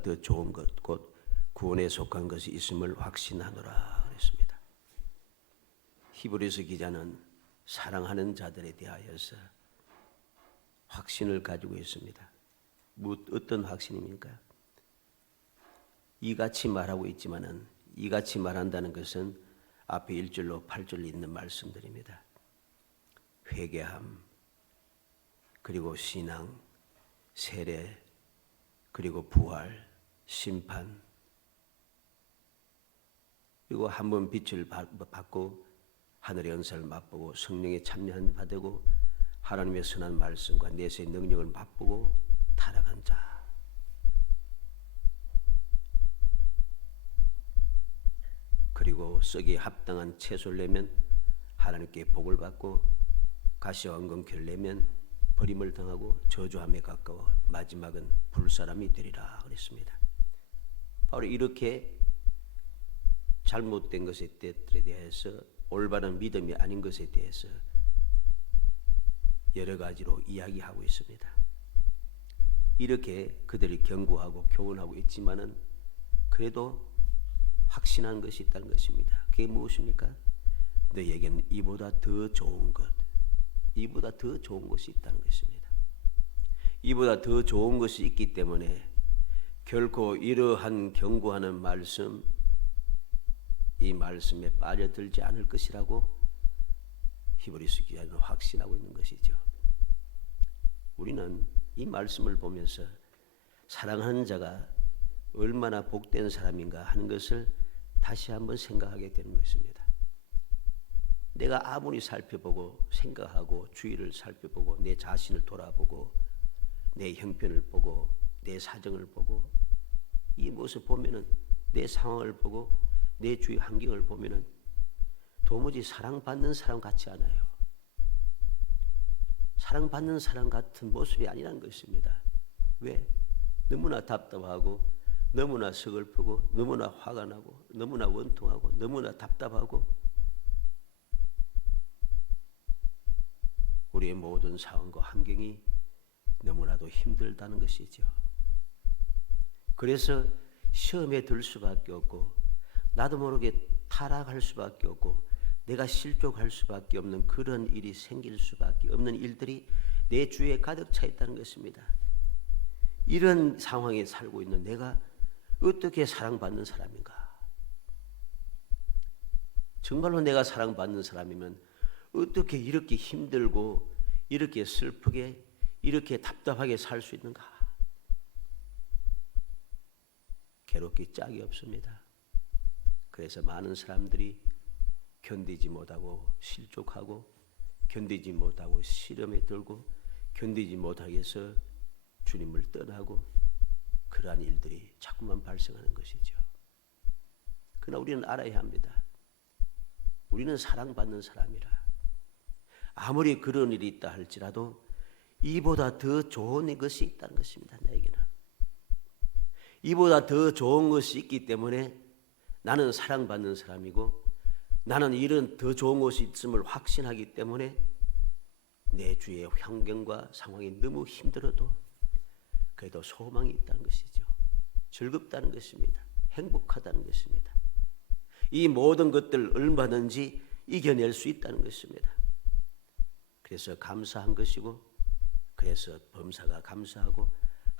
이보다 더 좋은 것, 곧 구원에 속한 것이 있음을 확신하노라 그랬습니다. 히브리서 기자는 사랑하는 자들에 대하여서 확신을 가지고 있습니다. 어떤 확신입니까? 이같이 말하고 있지만은 이같이 말한다는 것은 앞에 1절로 8절에 있는 말씀들입니다. 회개함, 그리고 신앙, 세례, 그리고 부활, 심판, 그리고 한번 빛을 받고 하늘의 은사를 맛보고 성령에 참여한 바 되고 하나님의 선한 말씀과 내세의 능력을 맛보고 타락한 자. 그리고 썩이 합당한 채소를 내면 하나님께 복을 받고 가시와 엉겅퀴를 내면 버림을 당하고 저주함에 가까워 마지막은 불사람이 되리라 그랬습니다. 바로 이렇게 잘못된 것에 대해서 올바른 믿음이 아닌 것에 대해서 여러 가지로 이야기하고 있습니다. 이렇게 그들이 경고하고 교훈하고 있지만은 그래도 확신한 것이 있다는 것입니다. 그게 무엇입니까? 너에게는 이보다 더 좋은 것, 이보다 더 좋은 것이 있다는 것입니다. 이보다 더 좋은 것이 있기 때문에 결코 이러한 경고하는 말씀, 이 말씀에 빠져들지 않을 것이라고 히브리서 기자는 확신하고 있는 것이죠. 우리는 이 말씀을 보면서 사랑하는 자가 얼마나 복된 사람인가 하는 것을 다시 한번 생각하게 되는 것입니다. 내가 아무리 살펴보고 생각하고 주위를 살펴보고 내 자신을 돌아보고 내 형편을 보고 내 사정을 보고 이 모습 보면은 내 상황을 보고 내 주위 환경을 보면은 도무지 사랑받는 사람 같지 않아요. 사랑받는 사람 같은 모습이 아니라는 것입니다. 왜? 너무나 답답하고 너무나 서글프고 너무나 화가 나고 너무나 원통하고 너무나 답답하고 우리의 모든 상황과 환경이 너무나도 힘들다는 것이죠. 그래서 시험에 들 수밖에 없고 나도 모르게 타락할 수밖에 없고 내가 실족할 수밖에 없는 그런 일이 생길 수밖에 없는 일들이 내 주위에 가득 차 있다는 것입니다. 이런 상황에 살고 있는 내가 어떻게 사랑받는 사람인가? 정말로 내가 사랑받는 사람이면 어떻게 이렇게 힘들고 이렇게 슬프게 이렇게 답답하게 살 수 있는가? 괴롭기 짝이 없습니다. 그래서 많은 사람들이 견디지 못하고 실족하고 견디지 못하고 시름에 들고 견디지 못하게 해서 주님을 떠나고 그러한 일들이 자꾸만 발생하는 것이죠. 그러나 우리는 알아야 합니다. 우리는 사랑받는 사람이라 아무리 그런 일이 있다 할지라도 이보다 더 좋은 것이 있다는 것입니다. 나에게는 이보다 더 좋은 것이 있기 때문에 나는 사랑받는 사람이고 나는 이런 더 좋은 것이 있음을 확신하기 때문에 내 주위의 환경과 상황이 너무 힘들어도 그래도 소망이 있다는 것이죠. 즐겁다는 것입니다. 행복하다는 것입니다. 이 모든 것들 얼마든지 이겨낼 수 있다는 것입니다. 그래서 감사한 것이고 그래서 범사가 감사하고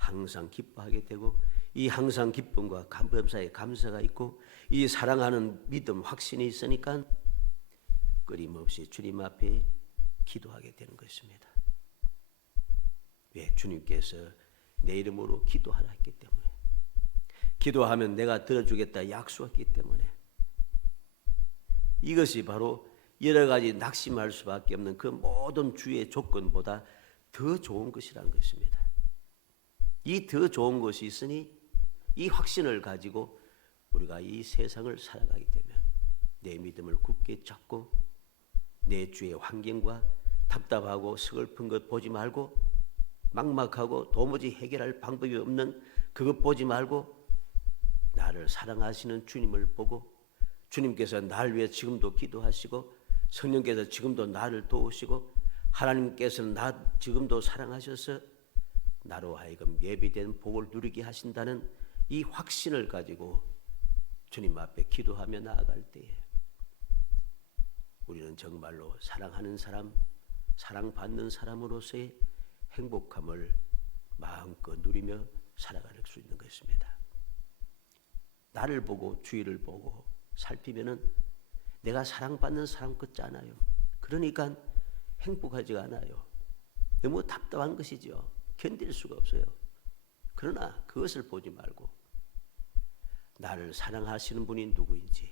항상 기뻐하게 되고 이 항상 기쁨과 범사에 감사가 있고 이 사랑하는 믿음 확신이 있으니까 끊임없이 주님 앞에 기도하게 되는 것입니다. 왜? 주님께서 내 이름으로 기도하라 했기 때문에 기도하면 내가 들어주겠다 약속했기 때문에 이것이 바로 여러 가지 낙심할 수밖에 없는 그 모든 주의 조건보다 더 좋은 것이라는 것입니다. 이 더 좋은 것이 있으니 이 확신을 가지고 우리가 이 세상을 살아가게 되면 내 믿음을 굳게 잡고 내 주의 환경과 답답하고 서글픈 것 보지 말고 막막하고 도무지 해결할 방법이 없는 그것 보지 말고 나를 사랑하시는 주님을 보고 주님께서 나를 위해 지금도 기도하시고 성령께서 지금도 나를 도우시고 하나님께서는 나 지금도 사랑하셔서 나로 하여금 예비된 복을 누리게 하신다는 이 확신을 가지고 주님 앞에 기도하며 나아갈 때에 우리는 정말로 사랑하는 사람, 사랑받는 사람으로서의 행복함을 마음껏 누리며 살아갈 수 있는 것입니다. 나를 보고 주위를 보고 살피면은 내가 사랑받는 사람 같지 않아요. 그러니까 행복하지가 않아요. 너무 답답한 것이죠. 견딜 수가 없어요. 그러나 그것을 보지 말고 나를 사랑하시는 분이 누구인지,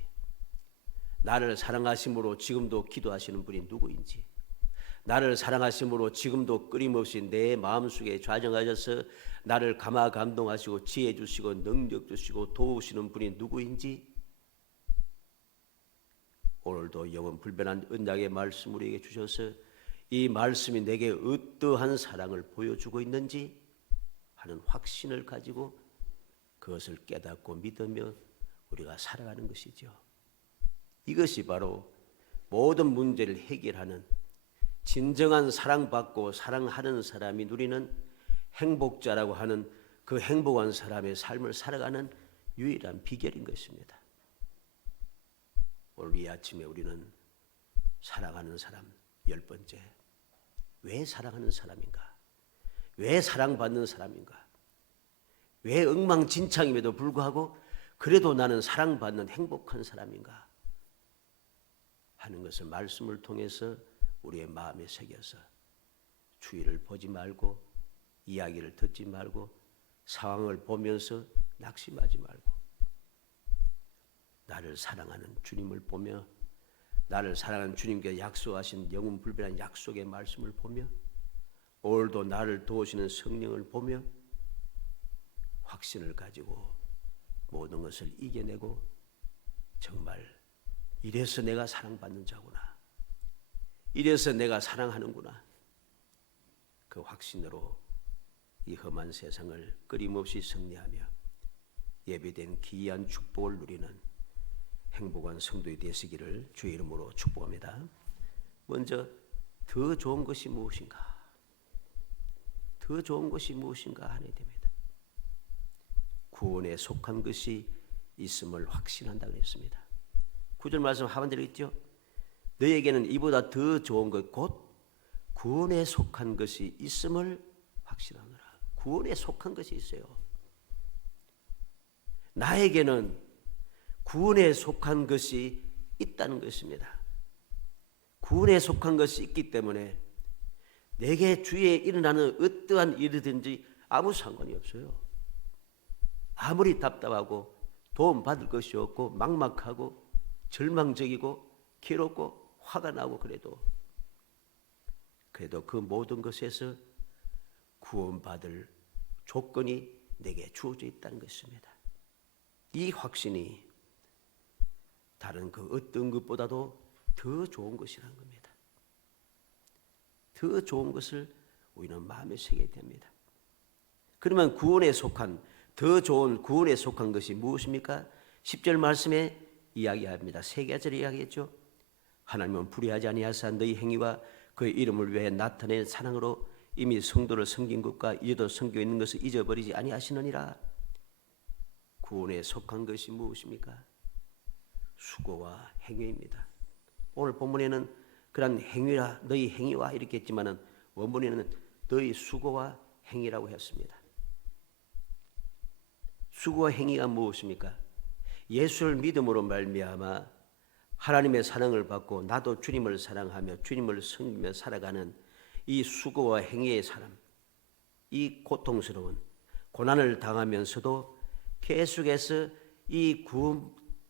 나를 사랑하심으로 지금도 기도하시는 분이 누구인지, 나를 사랑하심으로 지금도 끊임없이 내 마음속에 좌정하셔서 나를 감화 감동하시고 지혜 주시고 능력 주시고 도우시는 분이 누구인지, 오늘도 영원 불변한 언약의 말씀 우리에게 주셔서 이 말씀이 내게 어떠한 사랑을 보여주고 있는지 하는 확신을 가지고 그것을 깨닫고 믿으며 우리가 살아가는 것이죠. 이것이 바로 모든 문제를 해결하는 진정한 사랑받고 사랑하는 사람이 누리는 행복자라고 하는 그 행복한 사람의 삶을 살아가는 유일한 비결인 것입니다. 오늘 이 아침에 우리는 사랑하는 사람 10번째, 왜 사랑하는 사람인가? 왜 사랑받는 사람인가? 왜 엉망진창임에도 불구하고 그래도 나는 사랑받는 행복한 사람인가? 하는 것을 말씀을 통해서 우리의 마음에 새겨서 주위를 보지 말고 이야기를 듣지 말고 상황을 보면서 낙심하지 말고 나를 사랑하는 주님을 보며 나를 사랑하는 주님께 약속하신 영원 불변한 약속의 말씀을 보며 오늘도 나를 도우시는 성령을 보며 확신을 가지고 모든 것을 이겨내고 정말 이래서 내가 사랑받는 자구나, 이래서 내가 사랑하는구나, 그 확신으로 이 험한 세상을 끊임없이 승리하며 예비된 기이한 축복을 누리는 행복한 성도의 되시기를 주의 이름으로 축복합니다. 먼저 더 좋은 것이 무엇인가? 더 좋은 것이 무엇인가 하게 됩니다. 구원에 속한 것이 있음을 확신한다고 했습니다. 9절 말씀 하반대로 있죠. 너에게는 이보다 더 좋은 것 곧 구원에 속한 것이 있음을 확신하노라. 구원에 속한 것이 있어요. 나에게는 구원에 속한 것이 있다는 것입니다. 구원에 속한 것이 있기 때문에 내게 주위에 일어나는 어떠한 일이든지 아무 상관이 없어요. 아무리 답답하고 도움받을 것이 없고 막막하고 절망적이고 괴롭고 화가 나고 그래도 그 모든 것에서 구원받을 조건이 내게 주어져 있다는 것입니다. 이 확신이 다른 그 어떤 것보다도 더 좋은 것이라는 겁니다. 더 좋은 것을 우리는 마음에 새게 됩니다. 그러면 구원에 속한 더 좋은 구원에 속한 것이 무엇입니까? 10절 말씀에 이야기합니다. 세 가지를 이야기했죠. 하나님은 불의하지 아니하사 너희 행위와 그의 이름을 위해 나타낸 사랑으로 이미 성도를 섬긴 것과 이제도 섬기고 있는 것을 잊어버리지 아니하시느니라. 구원에 속한 것이 무엇입니까? 수고와 행위입니다. 오늘 본문에는 그런 행위라 너희 행위와 이렇게 했지만은 원문에는 너희 수고와 행위라고 했습니다. 수고와 행위가 무엇입니까? 예수를 믿음으로 말미암아 하나님의 사랑을 받고 나도 주님을 사랑하며 주님을 섬기며 살아가는 이 수고와 행위의 사람, 이 고통스러운 고난을 당하면서도 계속해서 이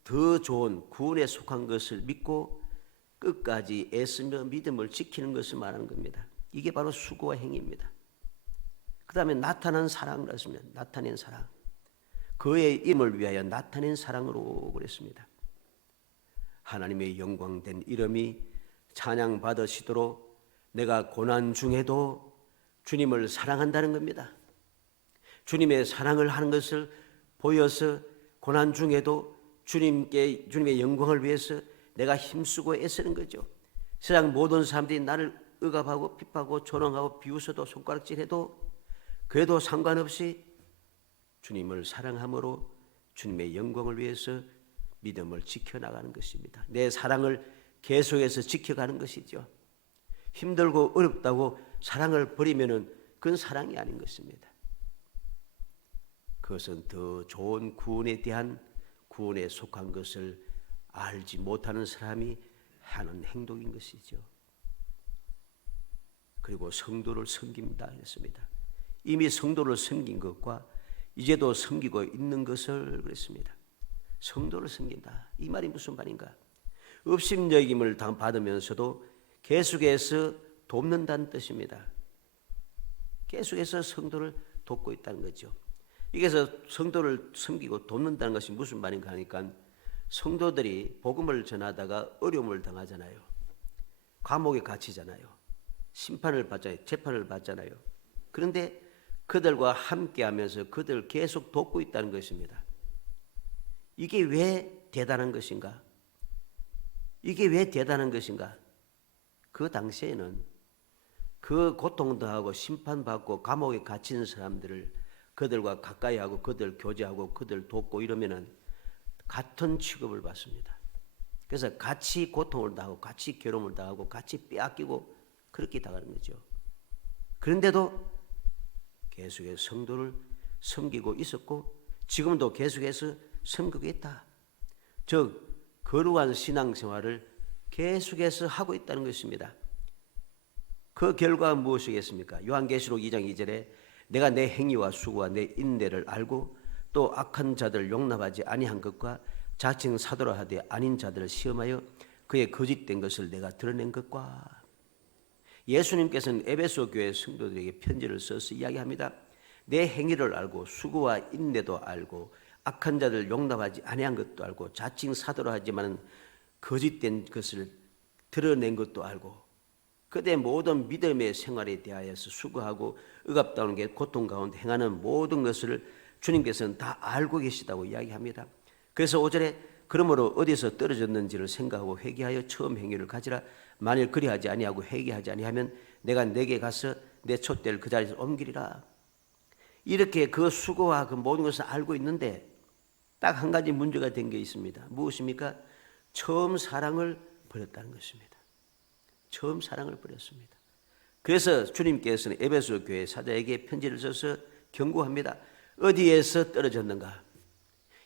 더 좋은 구원에 속한 것을 믿고 끝까지 애쓰며 믿음을 지키는 것을 말하는 겁니다. 이게 바로 수고와 행위입니다. 그 다음에 나타난 사랑을 했으면 나타낸 사랑, 그의 이름을 위하여 나타낸 사랑으로 그랬습니다. 하나님의 영광된 이름이 찬양받으시도록 내가 고난 중에도 주님을 사랑한다는 겁니다. 주님의 사랑을 하는 것을 보여서 고난 중에도 주님의 영광을 위해서 내가 힘쓰고 애쓰는 거죠. 세상 모든 사람들이 나를 억압하고 핍하고 조롱하고 비웃어도 손가락질해도 그래도 상관없이 주님을 사랑함으로 주님의 영광을 위해서 믿음을 지켜나가는 것입니다. 내 사랑을 계속해서 지켜가는 것이죠. 힘들고 어렵다고 사랑을 버리면은 그건 사랑이 아닌 것입니다. 그것은 더 좋은 구원에 대한 구원에 속한 것을 알지 못하는 사람이 하는 행동인 것이죠. 그리고 성도를 섬깁니다 했습니다. 이미 성도를 섬긴 것과 이제도 섬기고 있는 것을 그랬습니다. 성도를 섬긴다. 이 말이 무슨 말인가? 업심여김을 받으면서도 계속해서 돕는다는 뜻입니다. 계속해서 성도를 돕고 있다는 거죠. 여기서 성도를 섬기고 돕는다는 것이 무슨 말인가 하니까 성도들이 복음을 전하다가 어려움을 당하잖아요. 감옥에 갇히잖아요. 심판을 받잖아요. 재판을 받잖아요. 그런데 그들과 함께하면서 그들을 계속 돕고 있다는 것입니다. 이게 왜 대단한 것인가? 이게 왜 대단한 것인가? 그 당시에는 그 고통당하고 심판받고 감옥에 갇힌 사람들을 그들과 가까이 하고 그들 교제하고 그들 돕고 이러면은 같은 취급을 받습니다. 그래서 같이 고통을 당하고 같이 괴로움을 당하고 같이 빼앗기고 그렇게 당하는 거죠. 그런데도 계속해서 성도를 섬기고 있었고 지금도 계속해서 섬기고 있다. 즉 거룩한 신앙생활을 계속해서 하고 있다는 것입니다. 그 결과가 무엇이겠습니까? 요한계시록 2장 2절에 내가 내 행위와 수고와 내 인내를 알고 또 악한 자들을 용납하지 아니한 것과 자칭 사도라 하되 아닌 자들을 시험하여 그의 거짓된 것을 내가 드러낸 것과 예수님께서는 에베소 교회 성도들에게 편지를 써서 이야기합니다. 내 행위를 알고 수고와 인내도 알고 악한 자들을 용납하지 아니한 것도 알고 자칭 사도라 하지만 거짓된 것을 드러낸 것도 알고 그대 모든 믿음의 생활에 대하여서 수고하고 억압당하는 게 고통 가운데 행하는 모든 것을 주님께서는 다 알고 계시다고 이야기합니다. 그래서 5절에 그러므로 어디서 떨어졌는지를 생각하고 회개하여 처음 행위를 가지라. 만일 그리하지 아니하고 회개하지 아니하면 내가 내게 가서 내 촛대를 그 자리에서 옮기리라. 이렇게 그 수고와 그 모든 것을 알고 있는데 딱 한 가지 문제가 된 게 있습니다. 무엇입니까? 처음 사랑을 버렸다는 것입니다. 처음 사랑을 버렸습니다. 그래서 주님께서는 에베소 교회 사도에게 편지를 써서 경고합니다. 어디에서 떨어졌는가?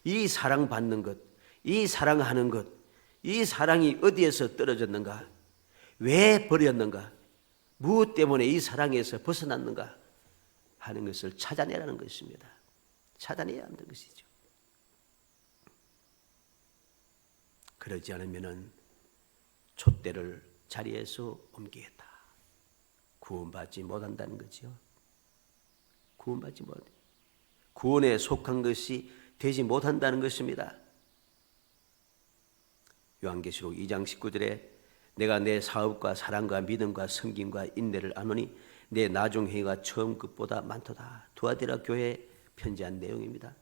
이 사랑받는 것, 이 사랑하는 것, 이 사랑이 어디에서 떨어졌는가? 왜 버렸는가? 무엇 때문에 이 사랑에서 벗어났는가? 하는 것을 찾아내라는 것입니다. 찾아내야 하는 것이죠. 그러지 않으면 촛대를 자리에서 옮기겠다. 구원받지 못한다는 거죠. 구원받지 못, 구원에 속한 것이 되지 못한다는 것입니다. 요한계시록 2장 19절에 내가 내 사업과 사랑과 믿음과 섬김과 인내를 아노니 내 나중 행위가 처음 것보다 많도다. 두아디라 교회에 편지한 내용입니다.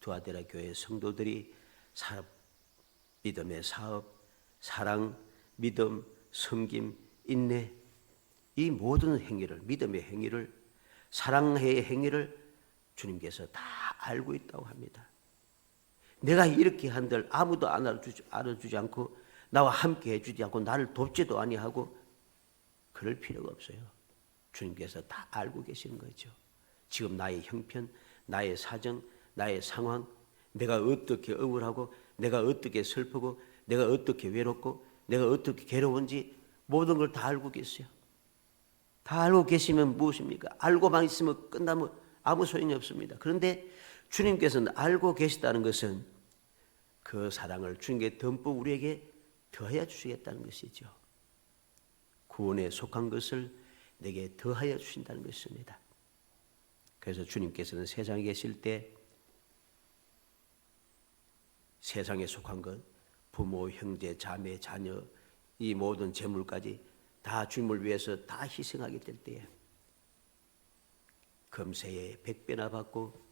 두아디라 교회 성도들이 믿음의 사업, 사랑, 믿음, 섬김, 인내 이 모든 행위를 믿음의 행위를 사랑의 행위를 주님께서 다 알고 있다고 합니다. 내가 이렇게 한들 아무도 알아주지 않고 나와 함께 해주지 않고 나를 돕지도 아니하고 그럴 필요가 없어요. 주님께서 다 알고 계시는 거죠. 지금 나의 형편, 나의 사정, 나의 상황, 내가 어떻게 억울하고 내가 어떻게 슬프고 내가 어떻게 외롭고 내가 어떻게 괴로운지 모든 걸 다 알고 계세요. 다 알고 계시면 무엇입니까? 알고만 있으면 끝나면 아무 소용이 없습니다. 그런데 주님께서는 알고 계시다는 것은 그 사랑을 주님께 듬뿍 우리에게 더하여 주시겠다는 것이죠. 구원에 속한 것을 내게 더하여 주신다는 것입니다. 그래서 주님께서는 세상에 계실 때 세상에 속한 것, 부모, 형제, 자매, 자녀 이 모든 재물까지 다 주님을 위해서 다 희생하게 될 때에 금세에 100배나 받고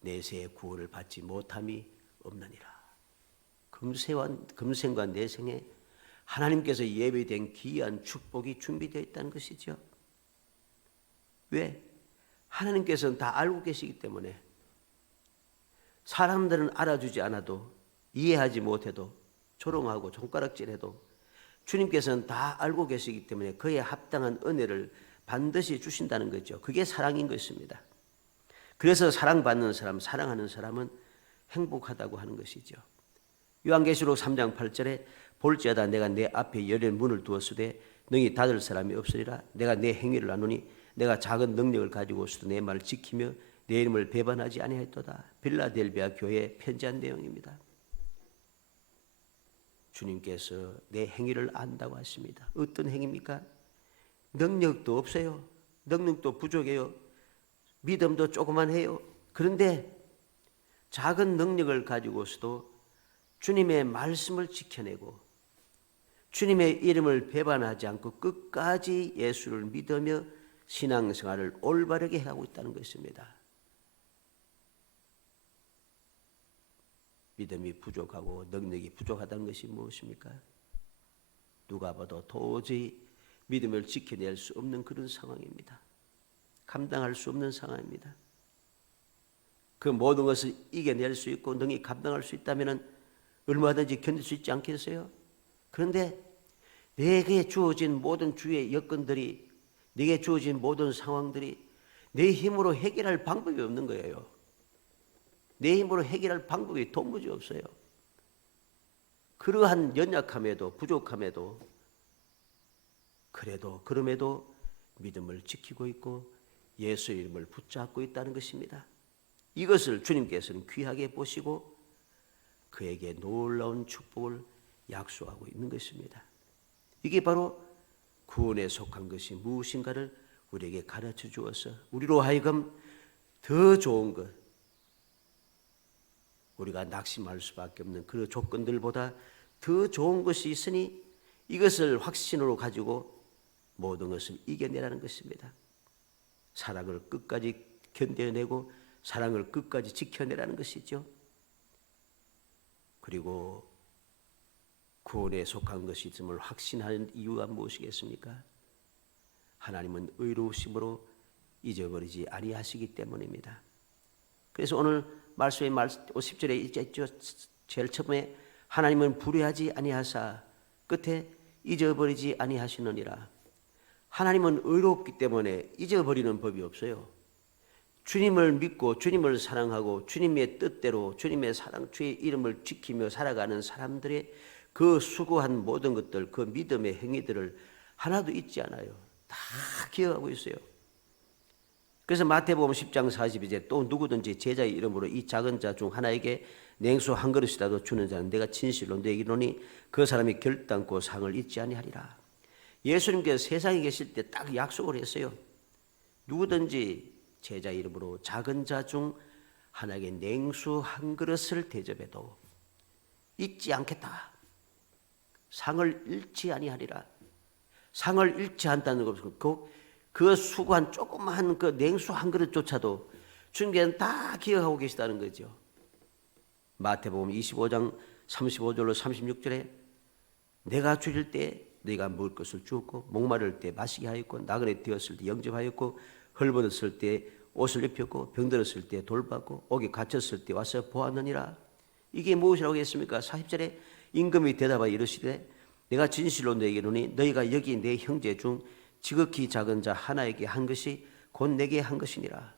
내세의 구원을 받지 못함이 없느니라. 금생과 내생에 하나님께서 예비된 귀한 축복이 준비되어 있다는 것이죠. 왜? 하나님께서는 다 알고 계시기 때문에 사람들은 알아주지 않아도, 이해하지 못해도, 조롱하고 손가락질해도 주님께서는 다 알고 계시기 때문에 그에 합당한 은혜를 반드시 주신다는 거죠. 그게 사랑인 것입니다. 그래서 사랑받는 사람, 사랑하는 사람은 행복하다고 하는 것이죠. 요한계시록 3장 8절에 볼지어다 내가 내 앞에 열린 문을 두었으되 능히 닫을 사람이 없으리라. 내가 내 행위를 아노니 내가 작은 능력을 가지고서도 내 말을 지키며 내 이름을 배반하지 아니하였도다. 빌라델비아 교회에 편지한 내용입니다. 주님께서 내 행위를 안다고 하십니다. 어떤 행위입니까? 능력도 없어요. 능력도 부족해요. 믿음도 조그만 해요. 그런데 작은 능력을 가지고서도 주님의 말씀을 지켜내고 주님의 이름을 배반하지 않고 끝까지 예수를 믿으며 신앙생활을 올바르게 하고 있다는 것입니다. 믿음이 부족하고 능력이 부족하다는 것이 무엇입니까? 누가 봐도 도저히 믿음을 지켜낼 수 없는 그런 상황입니다. 감당할 수 없는 상황입니다. 그 모든 것을 이겨낼 수 있고 능히 감당할 수 있다면 얼마든지 견딜 수 있지 않겠어요? 그런데 내게 주어진 모든 주의 여건들이, 내게 주어진 모든 상황들이 내 힘으로 해결할 방법이 없는 거예요. 내 힘으로 해결할 방법이 도무지 없어요. 그러한 연약함에도 부족함에도 그럼에도 믿음을 지키고 있고 예수의 이름을 붙잡고 있다는 것입니다. 이것을 주님께서는 귀하게 보시고 그에게 놀라운 축복을 약속하고 있는 것입니다. 이게 바로 구원에 속한 것이 무엇인가를 우리에게 가르쳐 주어서 우리로 하여금 더 좋은 것, 우리가 낙심할 수밖에 없는 그 조건들보다 더 좋은 것이 있으니 이것을 확신으로 가지고 모든 것을 이겨내라는 것입니다. 사랑을 끝까지 견뎌내고 사랑을 끝까지 지켜내라는 것이죠. 그리고 구원에 속한 것이 있음을 확신하는 이유가 무엇이겠습니까? 하나님은 의로우심으로 잊어버리지 아니하시기 때문입니다. 그래서 오늘 말씀의 10절에 있죠. 제일 처음에 하나님은 불의하지 아니하사 끝에 잊어버리지 아니하시느니라. 하나님은 의롭기 때문에 잊어버리는 법이 없어요. 주님을 믿고 주님을 사랑하고 주님의 뜻대로 주님의 사랑, 주의 이름을 지키며 살아가는 사람들의 그 수고한 모든 것들, 그 믿음의 행위들을 하나도 잊지 않아요. 다 기억하고 있어요. 그래서 마태복음 10장 42절 또 누구든지 제자의 이름으로 이 작은 자 중 하나에게 냉수 한 그릇이라도 주는 자는 내가 진실로 너에게 이르노니 그 사람이 결단코 상을 잊지 아니하리라. 예수님께서 세상에 계실 때 딱 약속을 했어요. 누구든지 제자 이름으로 작은 자 중 하나에게 냉수 한 그릇을 대접해도 잊지 않겠다. 상을 잃지 아니하리라. 상을 잃지 않다는 것은 그 수고한 조그마한 그 냉수 한 그릇조차도 주님께서는 다 기억하고 계시다는 거죠. 마태복음 25장 35절로 36절에 내가 줄일 때 네가 먹을 것을 주었고 목마를 때 마시게 하였고 나그네 되었을 때 영접하였고 헐벗었을 때 옷을 입혔고 병들었을 때 돌봤고 옥에 갇혔을 때 와서 보았느니라. 이게 무엇이라고 했습니까? 40절에 임금이 대답하여 이르시되 내가 진실로 너에게 이르노니 너희가 여기 내 형제 중 지극히 작은 자 하나에게 한 것이 곧 내게 한 것이니라.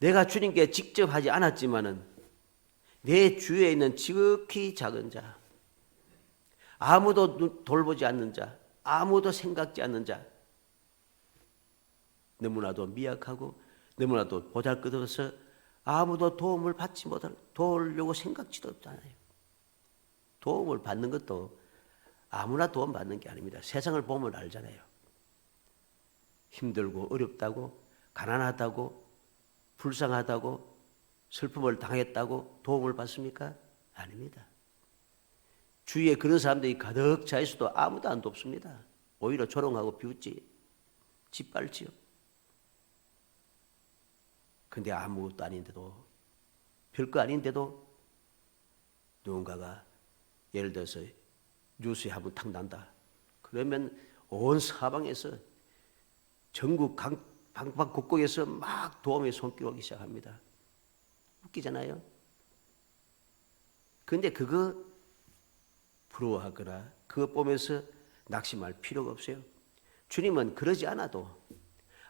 내가 주님께 직접 하지 않았지만은 내 주위에 있는 지극히 작은 자, 아무도 돌보지 않는 자, 아무도 생각지 않는 자, 너무나도 미약하고 너무나도 보잘것없어서 아무도 도움을 받지 못할, 도우려고 생각지도 없잖아요. 도움을 받는 것도 아무나 도움 받는 게 아닙니다. 세상을 보면 알잖아요. 힘들고 어렵다고, 가난하다고, 불쌍하다고, 슬픔을 당했다고 도움을 받습니까? 아닙니다. 주위에 그런 사람들이 가득 차 있어도 아무도 안 돕습니다. 오히려 조롱하고 비웃지, 짓밟지요. 근데 아무것도 아닌데도, 별거 아닌데도 누군가가 예를 들어서 뉴스에 한번 탁 난다. 그러면 온 사방에서 전국 방방곡곡에서 막 도움의 손길 오기 시작합니다. 웃기잖아요. 그런데 그거 부러워하거나 그거 보면서 낙심할 필요가 없어요. 주님은 그러지 않아도,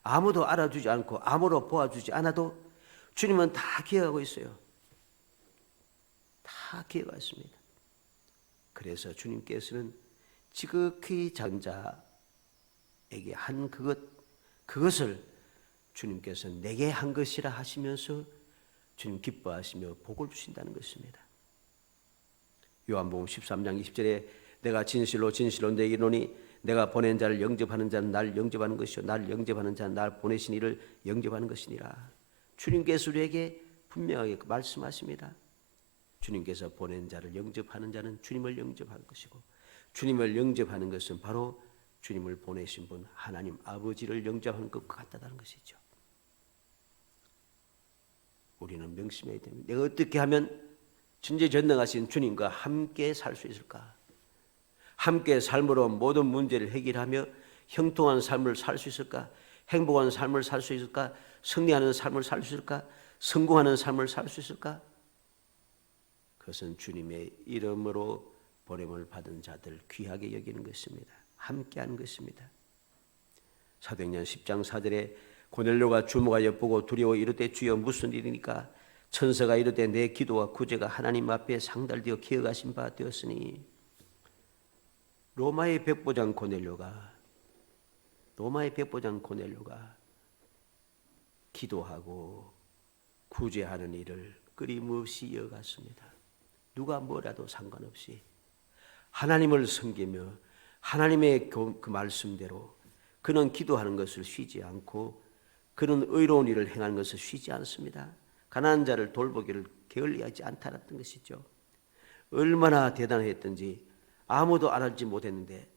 아무도 알아주지 않고 아무도 보아주지 않아도 주님은 다 기억하고 있어요. 다 기억하고 있습니다. 그래서 주님께서는 지극히 작은 자에게 한 그것을 주님께서 내게 한 것이라 하시면서 주님 기뻐하시며 복을 주신다는 것입니다. 요한복음 13장 20절에 내가 진실로 진실로 내게 이르노니 내가 보낸 자를 영접하는 자는 날 영접하는 것이요 날 영접하는 자는 날 보내신 이를 영접하는 것이니라. 주님께서 우리에게 분명하게 말씀하십니다. 주님께서 보낸 자를 영접하는 자는 주님을 영접할 것이고, 주님을 영접하는 것은 바로 주님을 보내신 분 하나님 아버지를 영접하는 것과 같다는 것이죠. 우리는 명심해야 됩니다. 내가 어떻게 하면 전지전능하신 주님과 함께 살 수 있을까? 함께 삶으로 모든 문제를 해결하며 형통한 삶을 살 수 있을까? 행복한 삶을 살 수 있을까? 승리하는 삶을 살 수 있을까? 성공하는 삶을 살 수 있을까? 그것은 주님의 이름으로 보냄을 받은 자들 귀하게 여기는 것입니다. 함께하는 것입니다. 사도행전 10장 4절에 고넬료가 주목하여 보고 두려워 이르되 주여 무슨 일이니까? 천사가 이르되 내 기도와 구제가 하나님 앞에 상달되어 기억하신 바 되었으니. 로마의 백부장 고넬료가 기도하고 구제하는 일을 끊임없이 이어갔습니다. 누가 뭐라도 상관없이 하나님을 섬기며 하나님의 그 말씀대로 그는 기도하는 것을 쉬지 않고 그는 의로운 일을 행하는 것을 쉬지 않습니다. 가난한 자를 돌보기를 게을리하지 않다는 것이죠. 얼마나 대단했던지 아무도 알지 못했는데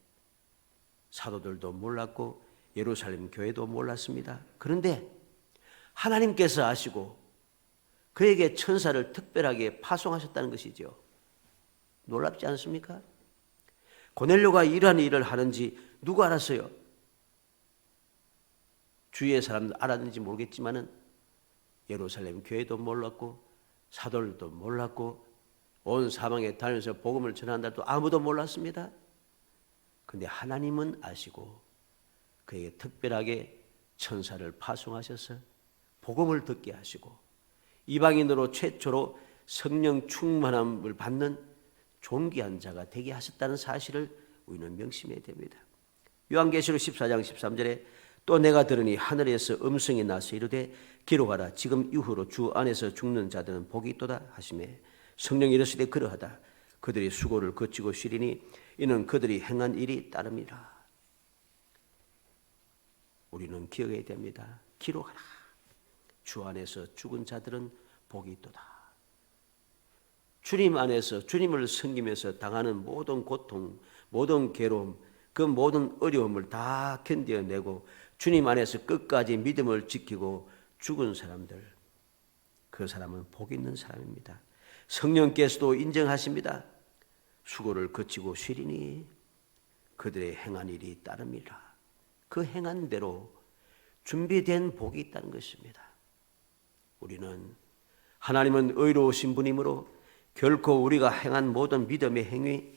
사도들도 몰랐고 예루살렘 교회도 몰랐습니다. 그런데 하나님께서 아시고 그에게 천사를 특별하게 파송하셨다는 것이죠. 놀랍지 않습니까? 고넬료가 이러한 일을 하는지 누가 알았어요? 주위의 사람들 알았는지 모르겠지만은 예루살렘 교회도 몰랐고 사도들도 몰랐고 온 사방에 다니면서 복음을 전한다도 아무도 몰랐습니다. 그런데 하나님은 아시고 그에게 특별하게 천사를 파송하셔서 복음을 듣게 하시고 이방인으로 최초로 성령 충만함을 받는 존귀한 자가 되게 하셨다는 사실을 우리는 명심해야 됩니다. 요한계시록 14장 13절에 또 내가 들으니 하늘에서 음성이 나서 이르되 기록하라 지금 이후로 주 안에서 죽는 자들은 복이 있도다 하시매 성령이 이르시되 그러하다 그들이 수고를 거치고 쉬리니 이는 그들이 행한 일이 따름이라. 우리는 기억해야 됩니다. 기록하라 주 안에서 죽은 자들은 복이 있도다. 주님 안에서 주님을 섬기면서 당하는 모든 고통, 모든 괴로움, 그 모든 어려움을 다 견뎌내고 주님 안에서 끝까지 믿음을 지키고 죽은 사람들, 그 사람은 복 있는 사람입니다. 성령께서도 인정하십니다. 수고를 거치고 쉬리니 그들의 행한 일이 따름이라. 그 행한 대로 준비된 복이 있다는 것입니다. 우리는 하나님은 의로우신 분이므로 결코 우리가 행한 모든 믿음의 행위,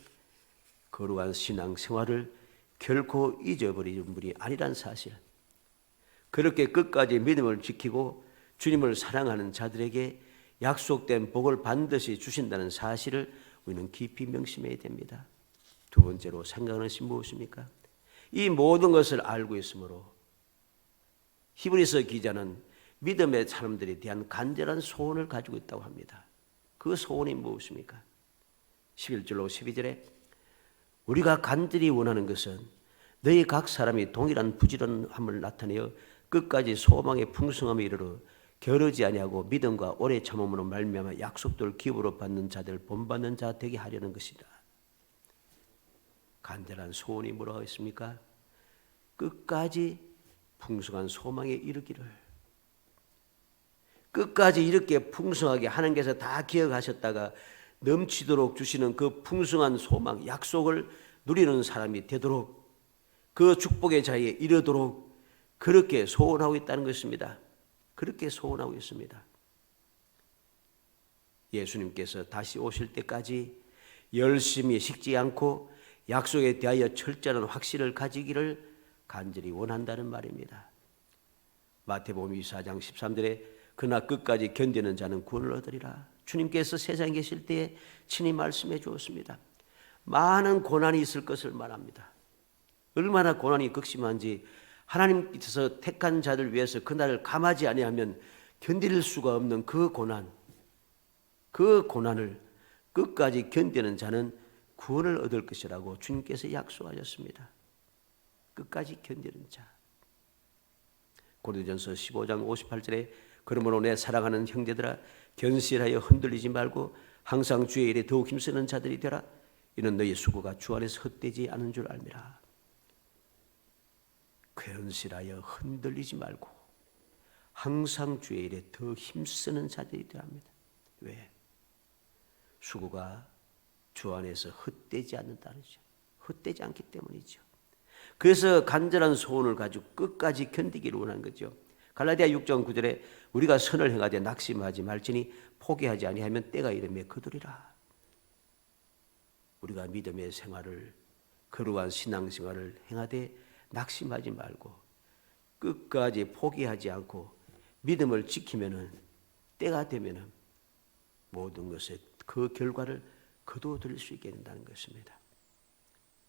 거룩한 신앙생활을 결코 잊어버리는 분이 아니란 사실, 그렇게 끝까지 믿음을 지키고 주님을 사랑하는 자들에게 약속된 복을 반드시 주신다는 사실을 우리는 깊이 명심해야 됩니다. 두 번째로 생각하는 것이 무엇입니까? 이 모든 것을 알고 있으므로 히브리서 기자는 믿음의 사람들에 대한 간절한 소원을 가지고 있다고 합니다. 그 소원이 무엇입니까? 11절로 12절에 우리가 간절히 원하는 것은 너희 각 사람이 동일한 부지런함을 나타내어 끝까지 소망의 풍성함에 이르러 게으르지 아니하고 믿음과 오래 참음으로 말미암아 약속들 기업으로 받는 자들 본받는 자 되게 하려는 것이다. 간절한 소원이 뭐라고 했습니까? 끝까지 풍성한 소망에 이르기를, 끝까지 이렇게 풍성하게 하나님께서 다 기억하셨다가 넘치도록 주시는 그 풍성한 소망, 약속을 누리는 사람이 되도록, 그 축복의 자리에 이르도록 그렇게 소원하고 있다는 것입니다. 그렇게 소원하고 있습니다. 예수님께서 다시 오실 때까지 열심히 식지 않고 약속에 대하여 철저한 확신을 가지기를 간절히 원한다는 말입니다. 마태복음 24장 13절에 그러나 끝까지 견디는 자는 구원을 얻으리라. 주님께서 세상에 계실 때에 친히 말씀해 주었습니다. 많은 고난이 있을 것을 말합니다. 얼마나 고난이 극심한지 하나님께서 택한 자들 위해서 그날을 감하지 아니하면 견딜 수가 없는 그 고난을 끝까지 견디는 자는 구원을 얻을 것이라고 주님께서 약속하셨습니다. 끝까지 견디는 자. 고린도전서 15장 58절에 그러므로 내 사랑하는 형제들아 견실하여 흔들리지 말고 항상 주의 일에 더욱 힘쓰는 자들이 되라. 이는 너희 수고가 주 안에서 헛되지 않은 줄 알미라. 견실하여 흔들리지 말고 항상 주의 일에 더 힘쓰는 자들이 되랍니다. 왜? 수고가 주 안에서 헛되지 않는다는 거죠. 헛되지 않기 때문이죠. 그래서 간절한 소원을 가지고 끝까지 견디기를 원한 거죠. 갈라디아 6장 9절에 우리가 선을 행하되 낙심하지 말지니 포기하지 아니하면 때가 이르매 거두리라. 우리가 믿음의 생활을 거룩한 신앙생활을 행하되 낙심하지 말고 끝까지 포기하지 않고 믿음을 지키면은 때가 되면은 모든 것에 그 결과를 거두어들일 수 있게 된다는 것입니다.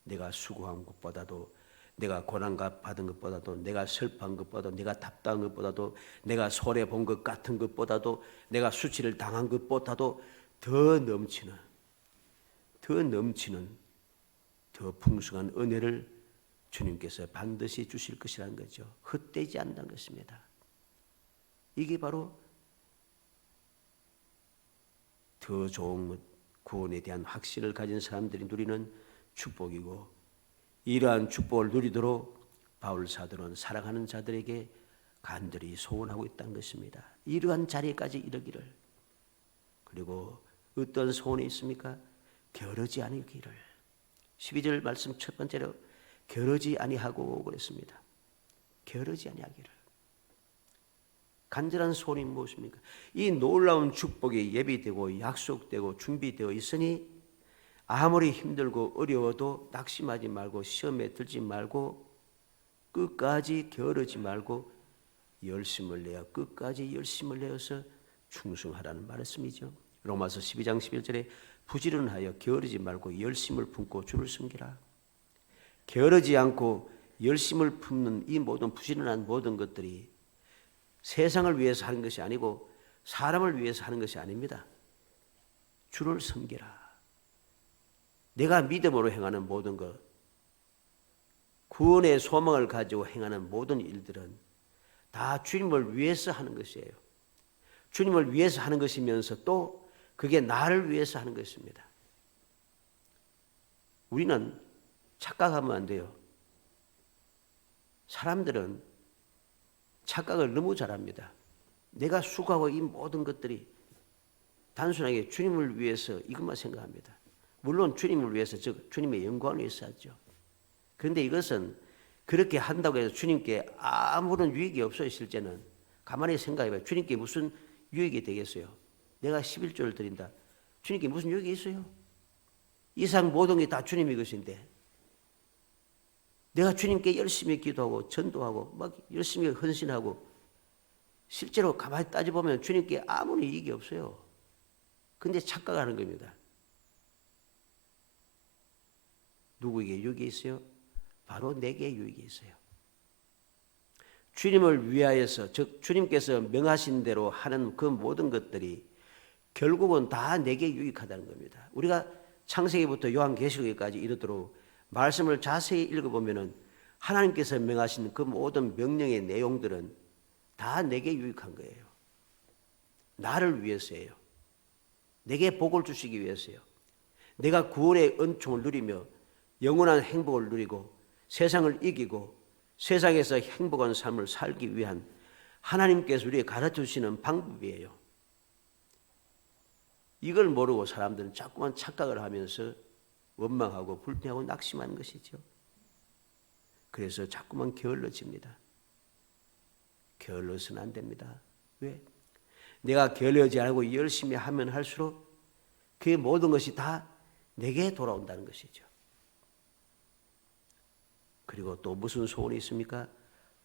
내가 수고한 것보다도 내가 고난 받은 것보다도 내가 슬퍼한 것보다도 내가 답답한 것보다도 내가 손해본 것 같은 것보다도 내가 수치를 당한 것보다도 더 넘치는 더 풍성한 은혜를 주님께서 반드시 주실 것이라는 거죠. 헛되지 않는다는 것입니다. 이게 바로 더 좋은 구원에 대한 확신을 가진 사람들이 누리는 축복이고 이러한 축복을 누리도록 바울 사도는 사랑하는 자들에게 간절히 소원하고 있다는 것입니다. 이러한 자리까지 이르기를. 그리고 어떤 소원이 있습니까? 게으르지 아니기를. 12절 말씀 첫 번째로 게으르지 아니하고 그랬습니다. 게으르지 아니하기를. 간절한 소원이 무엇입니까? 이 놀라운 축복이 예비되고 약속되고 준비되어 있으니 아무리 힘들고 어려워도 낙심하지 말고 시험에 들지 말고 끝까지 게으르지 말고 열심을 내어 끝까지 열심을 내어서 충성하라는 말씀이죠. 로마서 12장 11절에 부지런하여 게으르지 말고 열심을 품고 주를 섬기라. 게으르지 않고 열심을 품는 이 모든 부지런한 모든 것들이 세상을 위해서 하는 것이 아니고 사람을 위해서 하는 것이 아닙니다. 주를 섬기라. 내가 믿음으로 행하는 모든 것, 구원의 소망을 가지고 행하는 모든 일들은 다 주님을 위해서 하는 것이에요. 주님을 위해서 하는 것이면서 또 그게 나를 위해서 하는 것입니다. 우리는 착각하면 안 돼요. 사람들은 착각을 너무 잘합니다. 내가 수고하고 이 모든 것들이 단순하게 주님을 위해서 이것만 생각합니다. 물론 주님을 위해서, 즉 주님의 영광을 위해서 하죠. 그런데 이것은 그렇게 한다고 해서 주님께 아무런 유익이 없어요. 실제는 가만히 생각해봐요. 주님께 무슨 유익이 되겠어요? 내가 11조를 드린다. 주님께 무슨 유익이 있어요? 이상 모든 게 다 주님의 것인데 내가 주님께 열심히 기도하고 전도하고 막 열심히 헌신하고 실제로 가만히 따져보면 주님께 아무런 이익이 없어요. 근데 착각하는 겁니다. 누구에게 유익이 있어요? 바로 내게 유익이 있어요. 주님을 위하여서, 즉 주님께서 명하신 대로 하는 그 모든 것들이 결국은 다 내게 유익하다는 겁니다. 우리가 창세기부터 요한계시록까지 이르도록 말씀을 자세히 읽어보면 하나님께서 명하신 그 모든 명령의 내용들은 다 내게 유익한 거예요. 나를 위해서예요. 내게 복을 주시기 위해서요. 내가 구원의 은총을 누리며 영원한 행복을 누리고 세상을 이기고 세상에서 행복한 삶을 살기 위한 하나님께서 우리에게 가르쳐주시는 방법이에요. 이걸 모르고 사람들은 자꾸만 착각을 하면서 원망하고 불평하고 낙심하는 것이죠. 그래서 자꾸만 게을러집니다. 게을러서는 안 됩니다. 왜? 내가 게을르지 않고 열심히 하면 할수록 그 모든 것이 다 내게 돌아온다는 것이죠. 그리고 또 무슨 소원이 있습니까?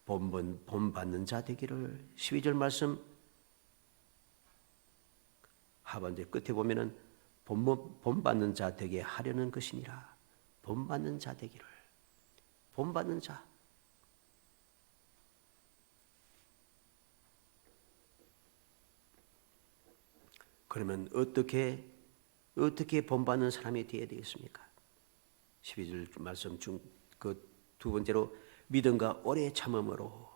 본받는 자 되기를. 12절 말씀 하반절 끝에 보면은 본받는 자 되게 하려는 것이니라. 본받는 자 되기를. 본받는 자. 그러면 어떻게 본받는 사람이 되어야 되겠습니까? 12절 말씀 중 그 두 번째로 믿음과 오래 참음으로.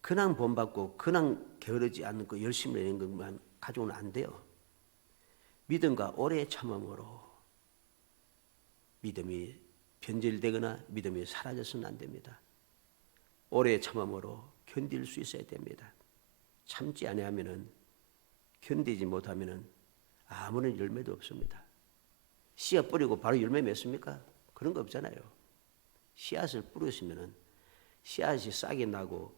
그냥 본받고 그냥 게으르지 않고 열심히 내는 것만 가지고는 안 돼요. 믿음과 오래 참음으로. 믿음이 변질되거나 믿음이 사라져서는 안 됩니다. 오래 참음으로 견딜 수 있어야 됩니다. 참지 아니하면은, 견디지 못하면은 아무런 열매도 없습니다. 씨앗 뿌리고 바로 열매 맺습니까? 그런 거 없잖아요. 씨앗을 뿌리시면은 씨앗이 싹이 나고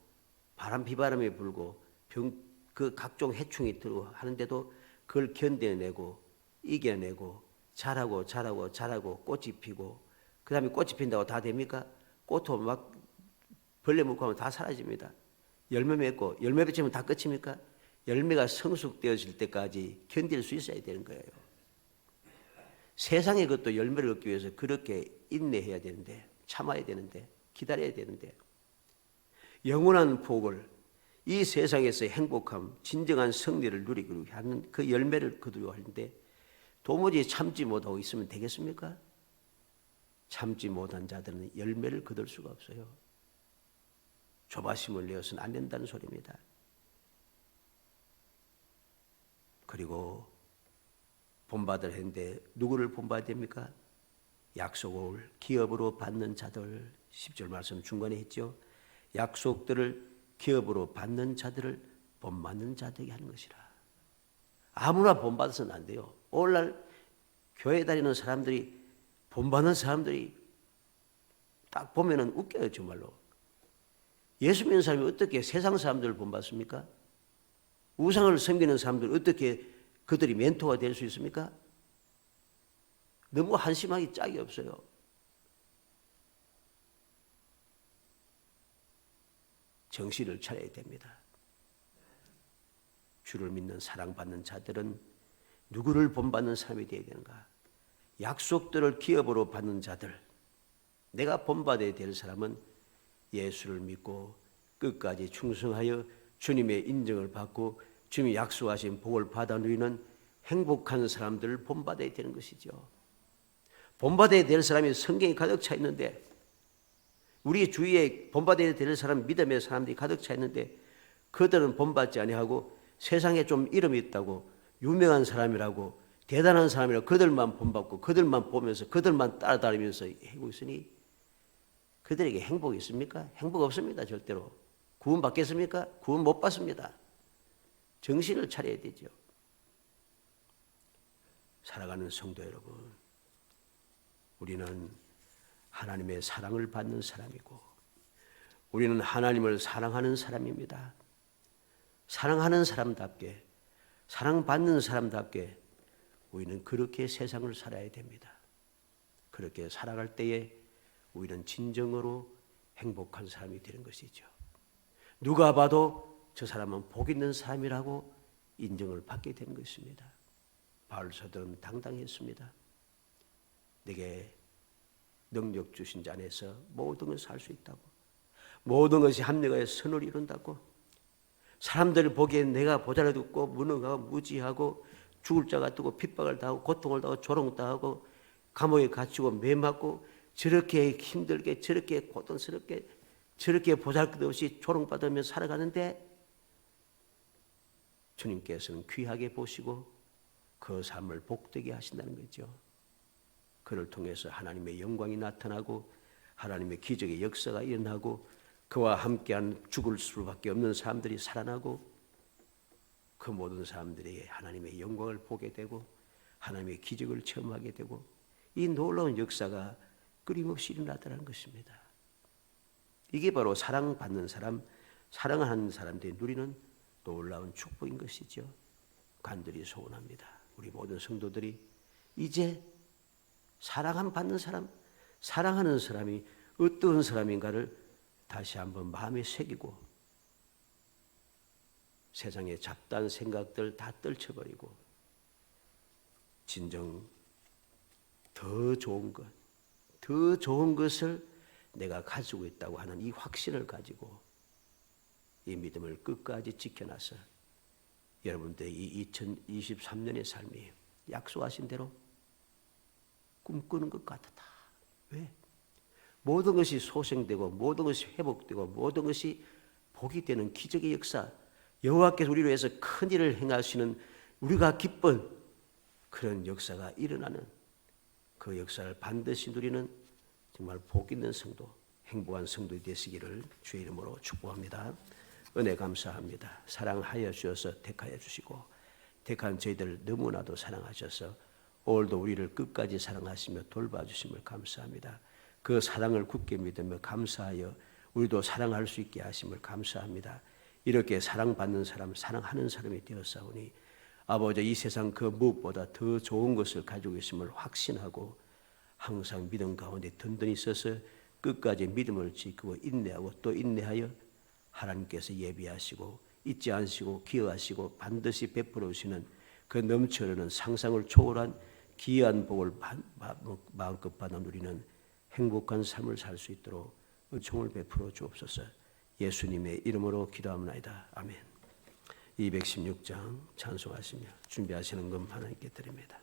비바람이 불고 그 각종 해충이 들고 하는데도 그걸 견뎌내고 이겨내고 자라고 꽃이 피고, 그 다음에 꽃이 핀다고 다 됩니까? 꽃도 막 벌레 먹고 하면 다 사라집니다. 열매 맺고 열매 맺으면 다 끝입니까? 열매가 성숙되어질 때까지 견딜 수 있어야 되는 거예요. 세상의 것도 열매를 얻기 위해서 그렇게 인내해야 되는데, 참아야 되는데, 기다려야 되는데, 영원한 복을, 이 세상에서 행복함, 진정한 승리를 누리기 하는 그 열매를 거두려고 하는데 도무지 참지 못하고 있으면 되겠습니까? 참지 못한 자들은 열매를 거둘 수가 없어요. 조바심을 내어서는 안 된다는 소리입니다. 그리고 본받을 했는데 누구를 본받아야 됩니까? 약속을 기업으로 받는 자들. 10절 말씀 중간에 했죠. 약속들을 기업으로 받는 자들을 본받는 자 되게 하는 것이라. 아무나 본받아서는 안 돼요. 오늘날 교회 다니는 사람들이, 본받는 사람들이 딱 보면은 웃겨요, 정말로. 예수 믿는 사람이 어떻게 세상 사람들을 본받습니까? 우상을 섬기는 사람들 어떻게 그들이 멘토가 될 수 있습니까? 너무 한심하기 짝이 없어요. 정신을 차려야 됩니다. 주를 믿는 사랑받는 자들은 누구를 본받는 사람이 되어야 되는가? 약속들을 기업으로 받는 자들. 내가 본받아야 될 사람은 예수를 믿고 끝까지 충성하여 주님의 인정을 받고 주님이 약속하신 복을 받아 누리는 행복한 사람들을 본받아야 되는 것이죠. 본받아야 될 사람이 성경이 가득 차 있는데, 우리 주위에 본받아야 될 사람, 믿음의 사람들이 가득 차 있는데 그들은 본받지 아니하고 세상에 좀 이름이 있다고, 유명한 사람이라고, 대단한 사람이라고 그들만 본받고 그들만 보면서 그들만 따라다니면서 하고 있으니 그들에게 행복이 있습니까? 행복 없습니다. 절대로. 구원 받겠습니까? 구원 못 받습니다. 정신을 차려야 되죠. 살아가는 성도 여러분, 우리는 하나님의 사랑을 받는 사람이고 우리는 하나님을 사랑하는 사람입니다. 사랑하는 사람답게, 사랑받는 사람답게 우리는 그렇게 세상을 살아야 됩니다. 그렇게 살아갈 때에 우리는 진정으로 행복한 사람이 되는 것이죠. 누가 봐도 저 사람은 복 있는 사람이라고 인정을 받게 되는 것입니다. 바울 사도는 당당했습니다. 내게 능력 주신 자 안에서 모든 것을 할 수 있다고, 모든 것이 합력하여 선을 이룬다고, 사람들 보기엔 내가 보잘나도 없고 무능하고 무지하고 죽을 자 같고 핍박을 당하고 고통을 당하고 조롱당하고 감옥에 갇히고 매맞고 저렇게 힘들게 저렇게 고통스럽게 저렇게 보잘것없이 조롱받으며 살아가는데 주님께서는 귀하게 보시고 그 삶을 복되게 하신다는 거죠. 그를 통해서 하나님의 영광이 나타나고 하나님의 기적의 역사가 일어나고 그와 함께한 죽을 수밖에 없는 사람들이 살아나고 그 모든 사람들이 하나님의 영광을 보게 되고 하나님의 기적을 체험하게 되고 이 놀라운 역사가 끊임없이 일어나더라는 것입니다. 이게 바로 사랑받는 사람, 사랑하는 사람들이 누리는 놀라운 축복인 것이죠. 간절히 소원합니다. 우리 모든 성도들이 이제 사랑받는 사람, 사랑하는 사람이 어떤 사람인가를 다시 한번 마음에 새기고 세상의 잡다한 생각들 다 떨쳐버리고 진정 더 좋은 것, 더 좋은 것을 내가 가지고 있다고 하는 이 확신을 가지고 이 믿음을 끝까지 지켜놔서 여러분들의 이 2023년의 삶이 약속하신 대로 꿈꾸는 것 같다. 왜? 모든 것이 소생되고 모든 것이 회복되고 모든 것이 복이 되는 기적의 역사, 여호와께서 우리를 위해서 큰 일을 행하시는 우리가 기쁜 그런 역사가 일어나는 그 역사를 반드시 누리는 정말 복 있는 성도, 행복한 성도이 되시기를 주의 이름으로 축복합니다. 은혜 감사합니다. 사랑하여 주셔서 택하여 주시고 택한 저희들 너무나도 사랑하셔서 오늘도 우리를 끝까지 사랑하시며 돌봐주심을 감사합니다. 그 사랑을 굳게 믿으며 감사하여 우리도 사랑할 수 있게 하심을 감사합니다. 이렇게 사랑받는 사람, 사랑하는 사람이 되었사오니 아버지 이 세상 그 무엇보다 더 좋은 것을 가지고 있음을 확신하고 항상 믿음 가운데 든든히 서서 끝까지 믿음을 지키고 인내하고 또 인내하여 하나님께서 예비하시고 잊지 않으시고 기여하시고 반드시 베풀어 주시는 그 넘쳐흐르는 상상을 초월한 귀한 복을 마음껏 받아 누리는 행복한 삶을 살 수 있도록 은총을 베풀어 주옵소서. 예수님의 이름으로 기도합니다. 아멘. 216장 찬송하시며 준비하시는 것 하나님께 드립니다.